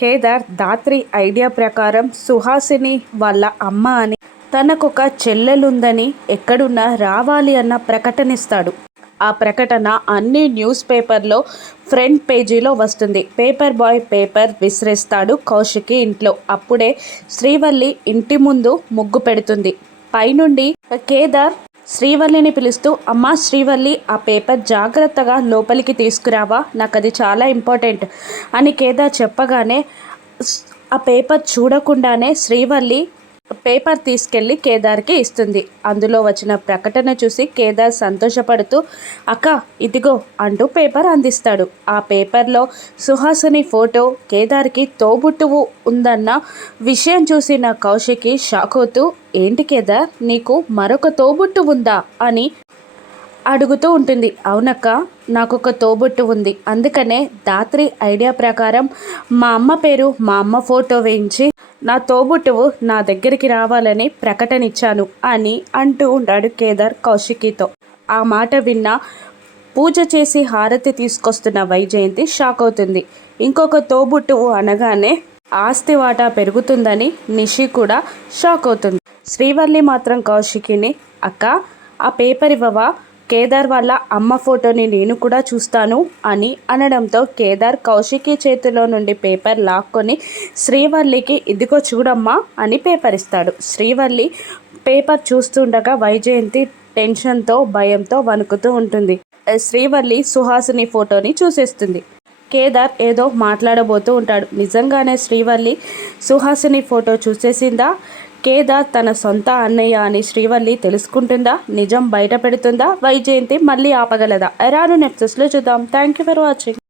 Kedar Dhatri idea ప్రకారం సుహాసిని వాళ్ళ అమ్మ అని తనకొక చెల్లెలుందని ఎక్కడున్నా రావాలి అన్న ప్రకటనిస్తాడు. ఆ ప్రకటన అన్ని న్యూస్ పేపర్లో ఫ్రంట్ పేజీలో వస్తుంది. పేపర్ బాయ్ పేపర్ విసిరేస్తాడు కౌశికి ఇంట్లో. అప్పుడే శ్రీవల్లి ఇంటి ముందు ముగ్గు పెడుతుంది. పైనుండి కేదార్ శ్రీవల్లిని పిలుస్తూ అమ్మా శ్రీవల్లి ఆ పేపర్ జాగ్రత్తగా లోపలికి తీసుకురావా? నాకు అది చాలా ఇంపార్టెంట్. అని కేదార్ చెప్పగానే ఆ పేపర్ చూడకుండానే శ్రీవల్లి పేపర్ తీసుకెళ్ళి కేదార్కి ఇస్తుంది. అందులో వచ్చిన ప్రకటన చూసి కేదార్ సంతోషపడుతూ అక్క ఇదిగో అంటూ పేపర్ అందిస్తాడు. ఆ పేపర్లో సుహాసిని ఫోటో కేదార్కి తోబుట్టువు ఉందన్న విషయం చూసిన కౌశికి షాక్ అవుతూ ఏంటి కేదార్ నీకు మరొక తోబుట్టు ఉందా? అని అడుగుతూ ఉంటుంది. అవునక్క నాకు ఒక తోబుట్టు ఉంది. అందుకనే దాత్రి ఐడియా ప్రకారం మా అమ్మ పేరు మా అమ్మ ఫోటో వేయించి నా తోబుట్టువు నా దగ్గరికి రావాలని ప్రకటన ఇచ్చాను అని అంటూ ఉంటాడు కేదార్ కౌశికితో. ఆ మాట విన్న పూజ చేసి హారతి తీసుకొస్తున్న వైజయంతి షాక్ అవుతుంది ఇంకొక తోబుట్టువు అనగానే ఆస్తి వాటా పెరుగుతుందని నిషి కూడా షాక్ అవుతుంది శ్రీవల్లి మాత్రం కౌశికిని అక్క ఆ పేపర్ ఇవ్వవా? కేదార్ వాళ్ళ అమ్మ ఫోటోని నేను కూడా చూస్తాను అని అనడంతో కేదార్ కౌశికి చేతిలో నుండి పేపర్ లాక్కొని శ్రీవల్లికి ఇదిగో చూడమ్మా అని పేపర్ ఇస్తాడు శ్రీవల్లి పేపర్ చూస్తుండగా వైజయంతి టెన్షన్తో భయంతో వణుకుతూ ఉంటుంది. శ్రీవల్లి సుహాసిని ఫోటోని చూసేస్తుంది. కేదార్ ఏదో మాట్లాడబోతూ ఉంటాడు. నిజంగానే శ్రీవల్లి సుహాసిని ఫోటో చూసేసిందా? కేదార్ తన సొంత అన్నయ్య అని శ్రీవల్లి తెలుసుకుంటుందా? నిజం బయట పెడుతుందా వైజయంతి మళ్ళీ ఆపగలదా? ఎరాను నెప్సెస్లో చూద్దాం. Thank you for watching